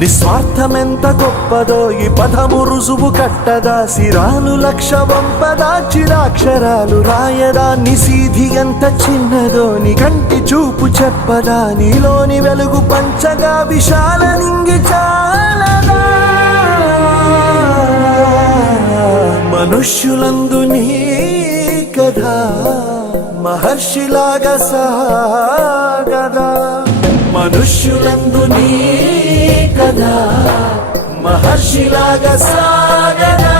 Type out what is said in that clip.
నిస్వార్థమెంత గొప్పదో ఈ పదము రుజువు కట్టదా, సిరాలు లక్ష వంపదా, చిరాక్షరాలు రాయదా, నిసీధి ఎంత చిన్నదో నీ కంటి చూపు చెప్పదా, నీలోని వెలుగు పంచగా విశాల నింగి చాలదా. మనుష్యులందు నీ కథ మహర్షిలాగా సాగదా, మనుష్యులందు నీ కథ మహర్షిలాగా సాగదా.